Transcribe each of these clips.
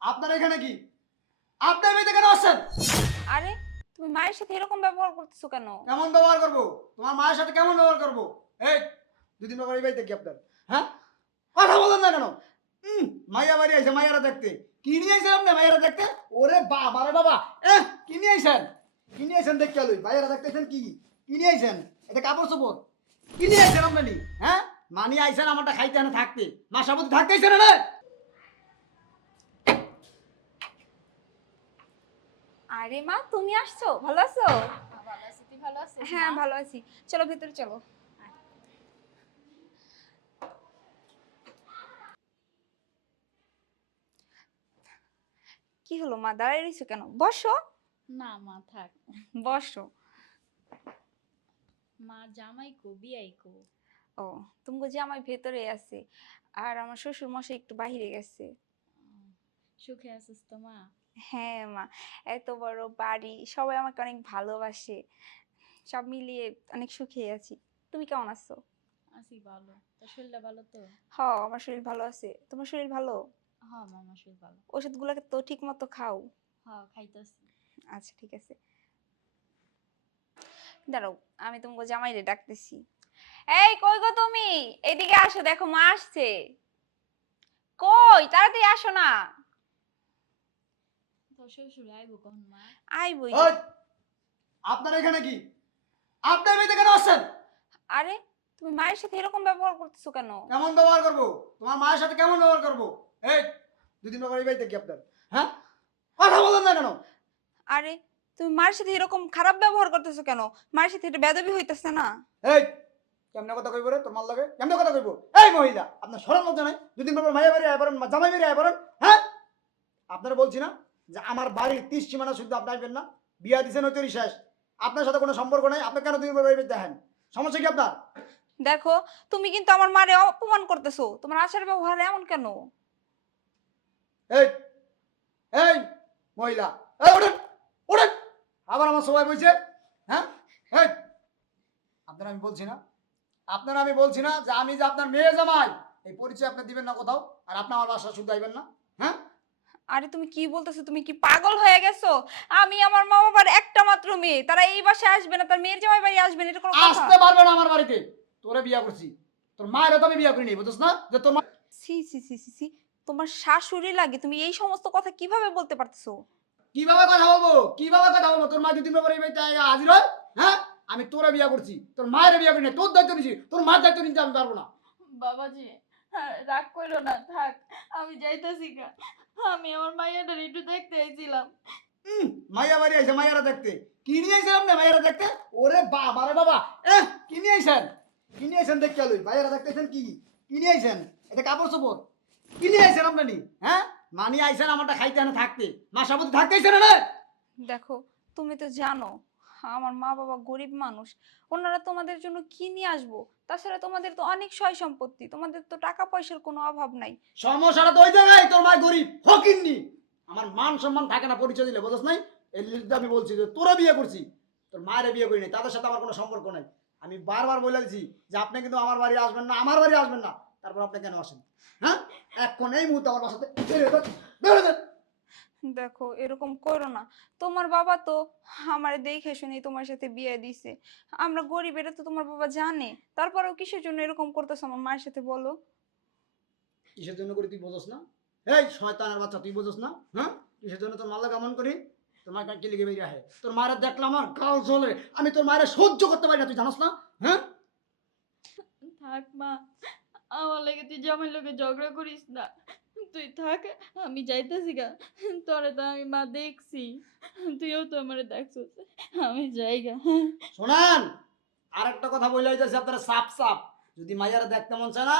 আপনার এখানে কি? আপনার বাড়িতে কেন আসছেন? আরে তুমি মায়ের সাথে এরকম ব্যবহার করতেছো কেন? কেমন ব্যবহার করব? তোমার মায়ের সাথে কেমন ব্যবহার করব? এই দুদিন পর এই বাড়িতে কি আপনার? হ্যাঁ? কথা বলেন না কেন? মাইয়া বাড়ি আইসে মাইয়ারা দেখতে। কি নিয়ে আইসেন আপনি মাইয়ারা দেখতে? ওরে বাবা রে বাবা। এহ, কি নিয়ে আইসেন কি নিয়ে আইসেন দেখতে লই? মাইয়ারা দেখতেছেন কি? কি নিয়ে আইসেন এটা কাপড় চোপড়। কি নিয়ে আইসেন আপনি? হ্যাঁ? মানি আইসেন আমারটা খাইতে না থাকতে। মাসা মধ্যে থাকতেইছেন না আরে মা তুমি আসছো? ভালো আছো? ভালো আছি হ্যাঁ ভালো আছি। চলো ভেতরে চলো। কি হলো মা? দাঁড়াই রইছো কেন? বসো। না মা থাক। বসো। মা জামাই কো বিয়াই কো। ও তুমি যে আমার ভেতরে আছে আর আমার শ্বশুর মশাই একটু বাইরে গেছে। সুখে আছিস তো মা? হ্যাঁ মা এত বড় বাড়ি সবাই আমাকে অনেক ভালোবাসে। সব মিলিয়ে অনেক সুখী আছি। তুমি কেমন আছো? আছি ভালো। তোর শরীরটা ভালো তো? হ আমার শরীর ভালো আছে। তোমার শরীর ভালো? হ্যাঁ মা আমার শরীর ভালো। ওষুধগুলোকে তো ঠিক মতো খাও? হ্যাঁ খাইতেছি। আচ্ছা ঠিক আছে। দাঁড়াও আমি তোমাকে জামাইরে ডাকতেছি। এই কই গো তুমি? এদিকে আসো দেখো মা আসছে। কই? তাড়াতাড়ি আসো না। তোর শ্বশুর আইবো কখন মা আই ওই! আপনার এখানে কি? আপনার বাড়িতে কেন আসছেন? আরে তুমি মায়ের সাথে এরকম ব্যবহার করতেছো কেন? কেমন ব্যবহার করব? তোমার মায়ের সাথে কেমন ব্যবহার করব? এই দুদিন পর এই বাড়িতে কি আপনার? হ্যাঁ? কথা বলেন না কেন? আরে তুমি মায়ের সাথে এরকম খারাপ ব্যবহার করতেছো কেন? মায়ের সাথে এটা বেদবি হইতেছে না? এই কেমনে কথা কইব রে তোমার লাগে? কেমনে কথা কইব? এই মহিলা আপনার সরল মতো নাই? দুদিন পর মায়ের বাড়ি আয় পারেন জামাই বাড়ি আয় পারেন হ্যাঁ? আপনারা বলছি না যে আমার বাড়ির তীর সীমানা শুদ্ধ আপনি আসবেন না। বিয়া দিছেন ওই তৈরি শেষ। আপনার সাথে কোনো সম্পর্ক নাই আপনি কেন পর দেখেন? সমস্যা কি আপনার? দেখো তুমি কিন্তু আমার মারে অপমান করতেছো। তোমার আচার ব্যবহার এমন কেন? এই এই মহিলা এই ওঠেন ওঠেন আবার আমার সবাই বলছে হ্যাঁ? এই আপনারা আমি বলছি না। আপনারা আমি বলছি না যে আমি যে আপনার মেয়ে জামাই এই পরিচয় আপনি দিবেন না কোথাও আর আপনি আমার বাসা শুদ্ধ আইবেন না হ্যাঁ? আরে তুমি কি বলতেছো? তুমি কি পাগল হয়ে গেছো? আমি আমার মা বাবার একটা মাত্র মেয়ে। তারা এই বাসায় আসবে না তার মেয়ের জামাই বাড়ি আসবে না এটা কোনো কথা? আসতে পারবে না আমার বাড়িতে। তোরে বিয়া করছি। তোর মায়ের তো আমি বিয়া করিনি বুঝছ না? যে তোর মা সি সি সি সি সি তোমার শাশুড়ি লাগে তুমি এই সমস্ত কথা কীভাবে বলতে পারতেছো? কীভাবে কথা বলব? কীভাবে কথা বলব? তোর মা দুদিন পরে এই বাড়িতে হাজির হয় হ্যাঁ? আমি তোরে বিয়া করছি। তোর মায়ের বিয়া করিনি তোর দায়িত্ব নিছি তোর মার দায়িত্ব নিতে আমি পারব না। বাবাজি রাগ করো না থাক আমি যাইতেছি গা। আমি আমার মাইয়াটার একটু দেখতে আইছিলাম। মাইয়া বাড়ি আইসে মাইয়ারা দেখতে। কি নিয়ে আইসেন না মাইয়ারা দেখতে? ওরে বাবা রে বাবা এহ কি নিয়ে আইসেন কি নিয়ে আইসেন দেখতে লই মাইয়ারা দেখতেছেন কি? কি নিয়ে আইসেন এটা কাপড় চোপড়। কি নিয়ে আইসেন আপনি হ্যাঁ? মানি আইসেন আমারটা খাইতে না থাকতে। মাসা মধ্যে থাকতেইছেন না দেখো তুমি তো জানো আমার মা বাবা গরিব মানুষ। ওনারা তোমাদের জন্য কি নিয়ে আসব? তাছাড়া তোমাদের তো অনেক সয় সম্পত্তি, তোমাদের তো টাকা পয়সার কোনো অভাব নাই। সমস্যাটা তো ওই জায়গায়, তোর মা গরিব, ফকিননি। আমার মান সম্মান থাকে না পরিচয় দিলে, বুঝছ নাই? এই লিস্টে আমি বলছি যে তোরা বিয়ে করছি, তোর মায়ের বিয়ে করি নাই তাদের সাথে আমার কোনো সম্পর্ক নাই। আমি বারবার বলে দিচ্ছি যে আপনি কিন্তু আমার বাড়ি আসবেন না, আমার বাড়ি আসবেন না। তারপর আপনি কেন আসেন? হ্যাঁ? এখন এই মুহূর্তে আমার বাসাতে বেরিয়ে যান। দেখো এরকম করো না। তোমার বাবা তো আমার দেখে শুনে তোমার সাথে বিয়ে দিছে। আমরা গরিব এটা তো তোমার বাবা জানে। তারপরেও কিসের জন্য এরকম করতেছো আমার মায়ের সাথে বলো? কিসের জন্য করি তুই বোঝস না? এই শয়তানের বাচ্চা তুই বোঝস না? হ্যাঁ? কিসের জন্য তোর মাল্লা কেমন করি? লিখে বেরিয়ে আহে তোর মায়ের দেখলাম আমার গাল জ্বলে। আমি তোর মায়ের সহ্য করতে পারি না তুই জানাস না? হ্যাঁ? থাক মা আমার লাগে তুই জামাই লোকে ঝগড়া করিস না। তুই থাক, আমি যাইতেছি গা। তোরে তো আমি মা দেখছি। তুইও তো আমারে দেখছ আমি যাই গা। শোনান আর একটা কথা বলে যাচ্ছে আপনারা সাপ সাপ। যদি মাইয়ারা দেখতে মন চায় না,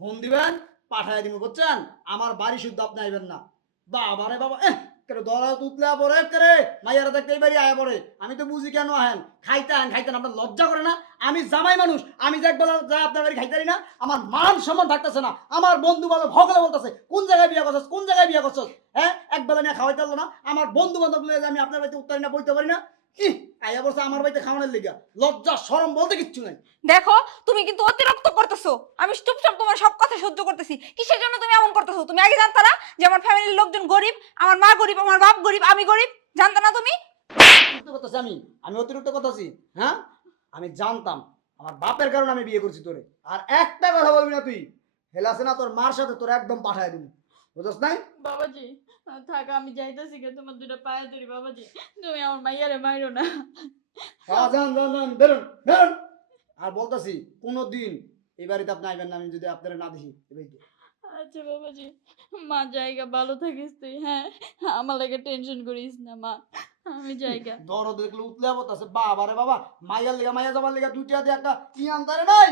ফোন দিবেন, পাঠায় দিব বুঝছেন? আমার বাড়ি শুদ্ধ আপনি আইবেন না। বাবারে বাবা দরা তুতলে করে মাইয়ারা দেখতে এইবারই আয়া পড়ে। আমি তো বুঝি কেন আহেন? খাইতে আহেন আপনার লজ্জা করে না? আমি জামাই মানুষ, আমি যে একবার যা আপনার বাড়ি খাইতে না, আমার মান সম্মান থাকতেছে না। আমার বন্ধু বান্ধব ভগলে বলতেছে, কোন জায়গায় বিয়ে করছস? কোন জায়গায় বিয়ে করছস? হ্যাঁ? একবেলা নিয়ে খাওয়াইতে পারল না। আমার বন্ধু বান্ধব আমি আপনার বাড়িতে উত্তর না বইতে পারি না। ইহ আয়া বলছে আমার বাড়িতে খাওয়ানোর লিগা। লজ্জা শরম বলতে কিচ্ছু নাই। দেখো তুমি কিন্তু অতিরিক্ত করতেছো। আমি চুপচাপ তোমার সব কথা সহ্য করতেছি। কিসের জন্য তুমি এমন করতেছো? তুমি আগে জানতা না যে আমার ফ্যামিলির লোকজন গরিব আমার মা গরিব আমার বাপ গরিব আমি গরিব? জানতা না তুমি? অতিরিক্ত আমি। আমি অতিরিক্ত হ্যাঁ? আমি জানতাম। আমার বাপের কারণে আমি বিয়ে করছি তোরে। আর একটা কথা বলবি না তুই? হেলাছে না তোর মার সাথে তোর একদম পাঠায় দিবি। বুঝছ নাই? বাবাজি থাক আমি যাইতাছি গে তোমার দুটো পায়ে ধরি বাবাজি। তুমি আমার মাইয়ারে মাইরো না। হ্যাঁ যান যান যান বেরোন বেরোন। আর বলতাছি কোনো দিন এই বাড়িতে আপনি আইবেন না আমি যদি আপনারা না দেখি আচ্ছা বাবাজি মা জায়গা ভালো থাকিস তুই হ্যাঁ? আমার লাগে টেনশন করিস না মা। আমি জায়গা। দরদ দেখলে উতলে বলতাছে বাবা রে বাবা মাইয়ার লিগা মাইয়া যাবার লিগা দুইটা দিয়ে একটা কি আনতারে নাই?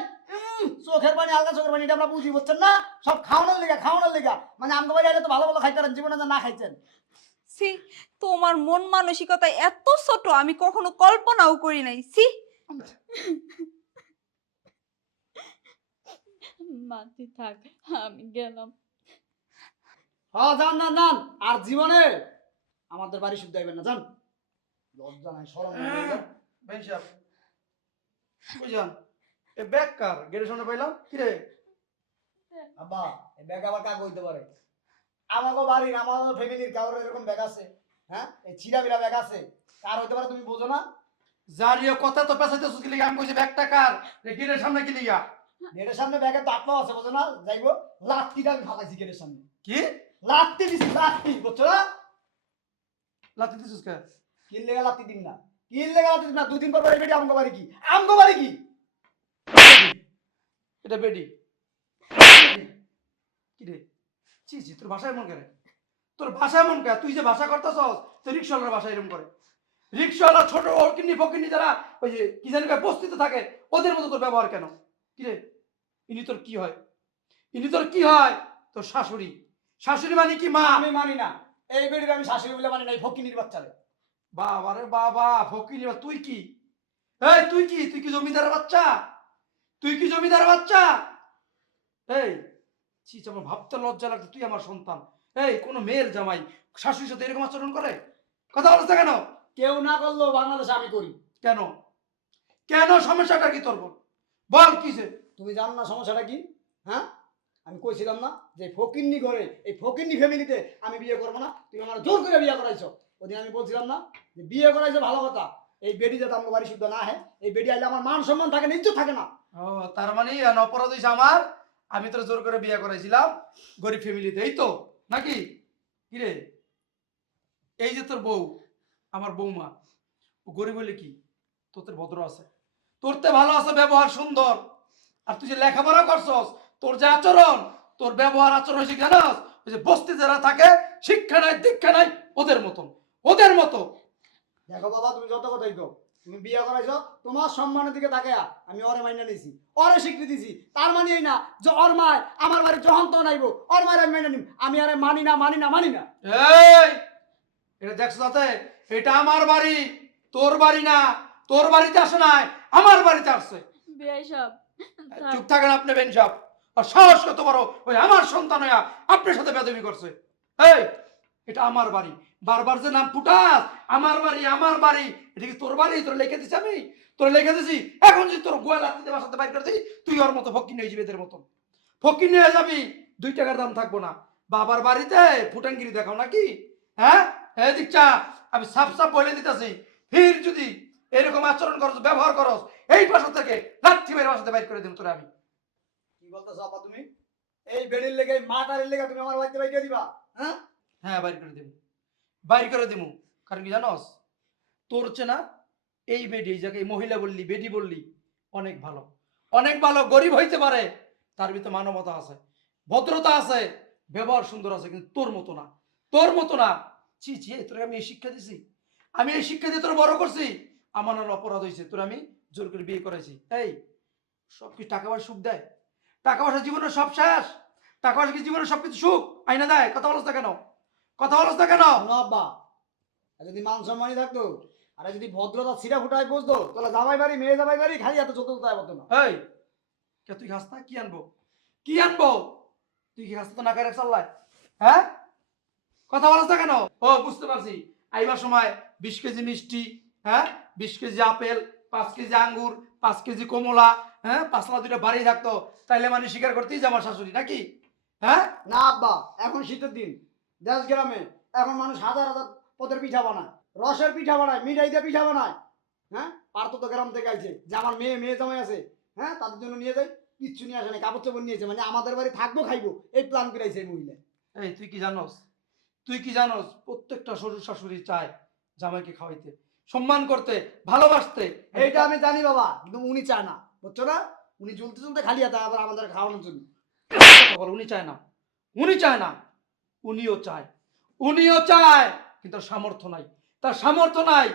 চোখের পানি আলগা চোখের পানি এটা আমরা বুঝি বুঝছেন না? সব খাওয়ানোর লিগা খাওয়ানোর লিগা। মানে আমগো বাড়ি আইলে তো ভালো ভালো খাইতারেন জীবনে যা না খাইছেন সি তোমার মন মানসিকতা এত ছোট আমি কখনো কল্পনাও করি নাই। সি মা তুই থাক আমি গেলাম। হ্যাঁ যান যান যান। আর জীবনে আমাদের বাড়ি শুদ্ধ আইবেন না যান। লজ্জা নাই সরম নাই। ভাই সাহেব। বুঝলাম। এ ব্যাগ কার? গেটের সামনে পাইলাম? কি রে আব্বা এই ব্যাগ আবার কাক হইতে পারে? আমাকে বাড়ির আমাদের ফ্যামিলির কারোর এরকম ব্যাগ আছে? হ্যাঁ? এই ছিড়া বিড়া ব্যাগ আছে? কার হইতে পারে তুমি বোঝো না? জারিও কথা তো পেছাইতে সুকি লিগা? আমি কইছি ব্যাগটা কার? রে গেটের সামনে কি লিগা? গেটের সামনে ব্যাগের তো আপনাও আছে বোঝো না? যাইবো লাত্তিটা আমি ফালাইছি গেটের সামনে। কি? লাত্তি দিছি লাত্তি বুঝছ না? লাতি দিছিস কে? কিল লেগে লাত্তি দিন না। কিল লেগে লাত্তি দিন না দুদিন পর বাড়ি বেটি আমগো বাড়ি কি? আমগো বাড়ি কি? এটা বেডি। কি রে? ছি ছি তোর ভাষা এমন করে তোর ভাষা এমন কে তুই যে ভাষা করতেছস তো রিক্সাওয়ালার ভাষা এরকম করে। রিক্সাওয়ালা ছোট ফকিন্নি যারা ওই যে কি জানি বস্তিতে থাকে ওদের মতো তোর ব্যবহার কেন? কি রে? ইনি তোর কি হয়? ইনি তোর কি হয়? তোর শাশুড়ি। শাশুড়ি মানে কি মা? আমি মানি না। এই বেটির আমি শাশুড়ি বলে মানি না এই ফকিনির বাচ্চারে বাবা রে বাবা ফকির তুই কি? এই তুই কি? তুই কি জমিদারের বাচ্চা? তুই কি জমিদারের বাচ্চা? এই ছি, আমার ভাবতে লজ্জা লাগছে তুই আমার সন্তান। এই কোন মেয়ের জামাই শাশুড়ির সাথে এরকম আচরণ করে? কথা বলছে কেন? কেউ না করলেও বাংলাদেশে আমি করি। কেন? কেন? সমস্যাটা কি তোর বল? বল কিসে তুমি জানো না সমস্যাটা কি? হ্যাঁ? আমি কইছিলাম না যে ফকিন্নি ঘরে এই ফকিন্নি ফ্যামিলিতে আমি বিয়ে করব না। তুমি আমার জোর করে বিয়ে করাইছো। ওদিন আমি বলছিলাম না যে বিয়ে করাইছো ভালো কথা। এই বেডি যাতে আমার বাড়ি শুদ্ধ না হ্যাঁ এই বেডি আইলে আমার মান সম্মান থাকে না, ইজ্জত থাকে না। ও, তার মানে অপরাধ হয়েছে আমার। আমি তোর জোর করে বিয়ে করাইছিলাম, গরিব ফ্যামিলিতে, এই তো? নাকি? কিরে এই যে তোর বউ, আমার বৌমা ও গরিব হলে কি? তোর ভদ্র আছে। তোর তে ভালো আছে, ব্যবহার সুন্দর। আর তুই যে লেখাপড়া করছস, তোর যে আচরণ, তোর ব্যবহার আচরণ হয়েছে জানাস? ওই যে বস্তি যারা থাকে, শিক্ষা নাই, দীক্ষা নাই, ওদের মতন। ওদের মতো। দেখো বাবা তুমি যত কথাই কো তুমি বিয়ে করাইছো তোমার সম্মানের দিকে তাকে আমি ওরে মাইনা নিছি ওরে স্বীকৃতি দিছি। তার মানে এই না যে ওর মায় আমার বাড়ি যখন তো নাইব ওর মায়ের আমি মাইনা নিম। আমি আরে মানি না মানি না মানি না। এই এটা দেখছ তাতে? এটা আমার বাড়ি তোর বাড়ি না তোর বাড়িতে আসে নাই আমার বাড়িতে আসছে। বিয়াই সব। চুপ থাকেন আপনি বেন আর সাহস কত বড় ওই আমার সন্তান হইয়া আপনার সাথে বেদবি করছে। এই এটা আমার বাড়ি। বারবার যে নাম ফুটাস আমার বাড়ি আমার বাড়ি। এটা কি তোর বাড়ি, তোর লিখে দিছি আমি। তোর লিখে দিছি, এখন যদি তোর গোয়া লাগতে বাসাতে বাইর করে দিই তুই ওর মতো ফকির নিয়ে যাবি এদের মতন। ফকির নিয়ে যাবি, দুই টাকার দাম থাকব না। বাবার বাড়িতে ফুটানগিরি দেখাও নাকি? হ্যাঁ? হ্যাঁ দিকটা আমি সাফ সাফ বলে দিতেছি। ফির যদি এরকম আচরণ করস, ব্যবহার করস, এই বাসা থেকে লাঠি মেরে বাসাতে বাইর করে দিন তোরা আমি। কি বলতেছো তুমি? এই বেডির লেগে মাটারের লেগে তুমি আমার বাড়িতে বাইকে দিবা হ্যাঁ? হ্যাঁ বাইর করে দেবো। বাইর করে দেবো। কারণ কি জানোস? তোর চেনা এই বেডি, এই জায়গায় মহিলা বললি, বেডি বললি, অনেক ভালো। অনেক ভালো, গরিব হইতে পারে, তার ভিতরে মানবতা আছে, ভদ্রতা আছে, ব্যবহার সুন্দর আছে, কিন্তু তোর মতো না। তোর মতো না। ছি এই তোরে আমি এই শিক্ষা দিছি। আমি এই শিক্ষা দিয়ে তোর বড় করছি। আমার নাহলে অপরাধ হয়েছে, তোর আমি জোর করে বিয়ে করাইছি। এই, সব কি টাকা পয়সা সুখ দেয়? টাকা পয়সা জীবনের সব শেষ? টাকা পয়সা কি জীবনের সবকিছু সুখ? আইনা দেয়? কথা বলছ কেন? কথা বলছ না কেন? শোনো আব্বা আর যদি মান সম্মানই থাকতো আর যদি ভদ্রতা ছিঁড়া ফুটায় বসতো তাহলে জামাই বাড়ি মেয়ে জামাই বাড়ি খালি এত চলতে চলতে পারতো না। এই কে তুই খাস না? কি আনব? কি আনব? তুই কি খাস তো না করে চাল্লাই হ্যাঁ? কথা বলছ না কেন? ও বুঝতে পারছি। আইবার সময় বিশ কেজি মিষ্টি হ্যাঁ? বিশ কেজি আপেল পাঁচ কেজি আঙ্গুর পাঁচ কেজি কমলা হ্যাঁ? পাঁচলা দুইটা বাড়ি থাকতো। তাইলে মানে স্বীকার করতেই যে আমার শাশুড়ি নাকি? হ্যাঁ? না আব্বা এখন শীতের দিন। দেশ গ্রামে এখন মানুষ হাজার হাজার পদের পিঠা বানায়। রসের পিঠা বানায় মিঠাই দিয়ে পিঠা বানায়। হ্যাঁ? পার্থ তো গ্রাম থেকে আইছে যে আমার মেয়ে মেয়ে জামাই আছে। হ্যাঁ? তাদের জন্য নিয়ে যাই। কিচ্ছু নিয়ে আসে না কাপড় চোপড় নিয়েছে মানে আমাদের বাড়ি থাকব খাইবো এই প্ল্যান করেছে এই মহিলা। এই তুই কি জানোস? তুই কি জানোস? প্রত্যেকটা শ্বশুর শাশুড়ি চায় জামাইকে খাওয়াইতে। সম্মান করতে ভালোবাসতে। এইটা আমি জানি বাবা কিন্তু উনি চায় না। বুঝছ না? উনি চলতে চলতে খালি হাতে আবার আমাদের খাওয়ানোর জন্য। উনি চায় না। উনি চায় না। উনিও চায়। উনিও চায়, কিন্তু তার সামর্থ্য নাই। তার সামর্থ্য নাই।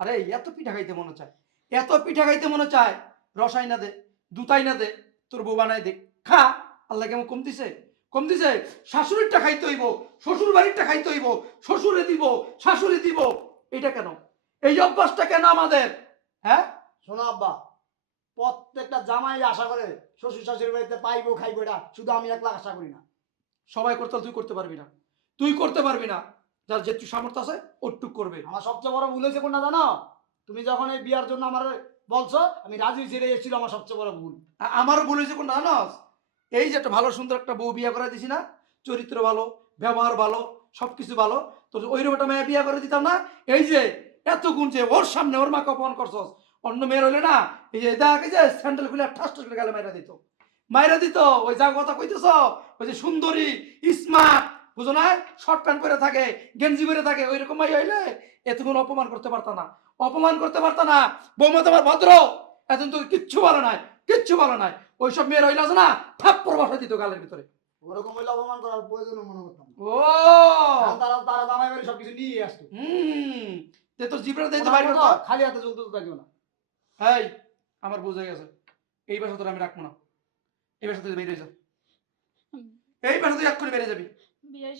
আরে এত পিঠা খাইতে মনে চায়। এত পিঠা খাইতে মনে চায়, রসাই না দে, দুতাই না দে, তোর বউ বানাই দে। খা, আল্লাহ কেমন কম দিছে? কম দিছে? শাশুড়িরটা খাইতে হইব শ্বশুর বাড়িরটা খাইতে হইব, শ্বশুরে দিব, শাশুড়ি দিব। এটা কেন? এই অভ্যাসটা কেন আমাদের? হ্যাঁ? শোনো আব্বা, প্রত্যেকটা জামাই আশা করে শ্বশুর শাশুড়ি বাড়িতে পাইবো, খাইবো, এটা শুধু আমি একলা আশা করি না। সবাই করতে তুই করতে পারবি না। তুই করতে পারবি না যার যেটু সামর্থ্য আছে ওটুক করবে। আমার সবচেয়ে বড় ভুল হয়েছে কোনটা জানো? তুমি যখন এই বিয়ার জন্য আমার বলছো আমি রাজি ছেড়ে এসেছিল আমার সবচেয়ে বড় ভুল। আ- আমারও ভুল হয়েছে কোনটা জানোস এই যে একটা ভালো সুন্দর একটা বউ বিয়ে করে দিছি না চরিত্র ভালো ব্যবহার ভালো সবকিছু ভালো তোর ওইরকম একটা মেয়ে বিয়ে করে দিতাম না? এই যে এত গুণ যে ওর সামনে ওর মাকে অপমান করছস অন্য মেয়ের হলে না এই যে দেখ এই যে স্যান্ডেল খুলে ঠাস ঠাস করে গেলে মাইরা দিত। মাইরা দিত ওই যা কথা কইতেছ ওই যে সুন্দরী স্মার্ট বুঝো না? শর্ট প্যান্ট পরে থাকে গেঞ্জি পরে থাকে ওই রকম মাই হইলে এতক্ষণ অপমান করতে পারতা না। অপমান করতে পারতা না বৌমা তোমার ভদ্র এখন তো কিচ্ছু ভালো নাই কিচ্ছু ভালো নাই। ওইসব মেয়ের হইলে আছে না থাপ্পড় বসা দিত গালের ভিতরে। ওরকম হইলে অপমান করার প্রয়োজন মনে করতাম। ও! তারা তারা জামাই বাড়ি সবকিছু নিয়ে আসতো। হুম তে তোর জিবরা দিতে বাইরে খালি হাতে চলতে তো থাকবে না। এই আমার বোঝা গেছে। এই বাসা তোর আমি রাখব না। এই বাসা তুই বেরিয়ে যা। এই বাসা এক্ষুনি বেরিয়ে যাবি। বিয়ে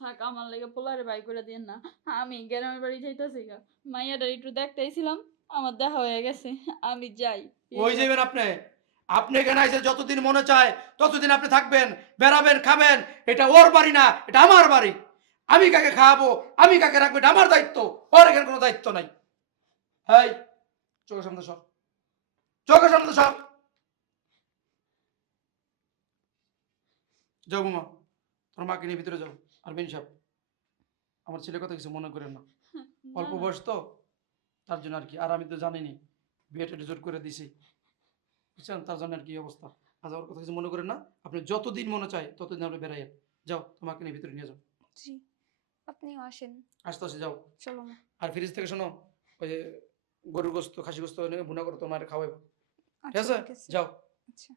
থাক আমার লেগে পোলারে বাই করে দিন না। আমি গ্রামের বাড়ি যাইতেছি গা। মাইয়াটার একটু দেখতেইছিলাম আমার দেখা হয়ে গেছে। আমি যাই। ওই যাবেন আপনি? আপনি এখানে আইসে যতদিন মনে চায় ততদিন আপনি থাকবেন বেড়াবেন খাবেন। এটা ওর বাড়ি না এটা আমার বাড়ি। আমি কাকে খাওয়াবো? আমি কাকে রাখব? এটা আমার দায়িত্ব। ওর এখানে কোনো দায়িত্ব নাই। এই চোখের সামনে সব চোখের সামনে সব যাও বোমা তোর মাকে নিয়ে ভিতরে যাও। আর বিন সাহেব আমার ছেলে কথা কিছু মনে করেন না। অল্প। বয়স তো তার জন্য আর কি। আর আমি তো জানিনি বিয়েটা জোর করে দিছি। বুঝছেন? তার জন্য আর কি অবস্থা। আজ আমার কথা কিছু মনে করেন না? আপনি যতদিন মনে চায় ততদিন আপনি বেড়াইয়েন যাও তোমাকে নিয়ে ভিতরে নিয়ে যাও। জি আপনিও আসেন। আস্তে আস্তে যাও। চলো আর ফ্রিজ থেকে শোনো ওই যে গরুর গোস্ত খাসি গোস্ত ভুনা করে তোমার খাওয়াইবো। ঠিক আচ্ছা ঠিক আছে। যাও। আচ্ছা।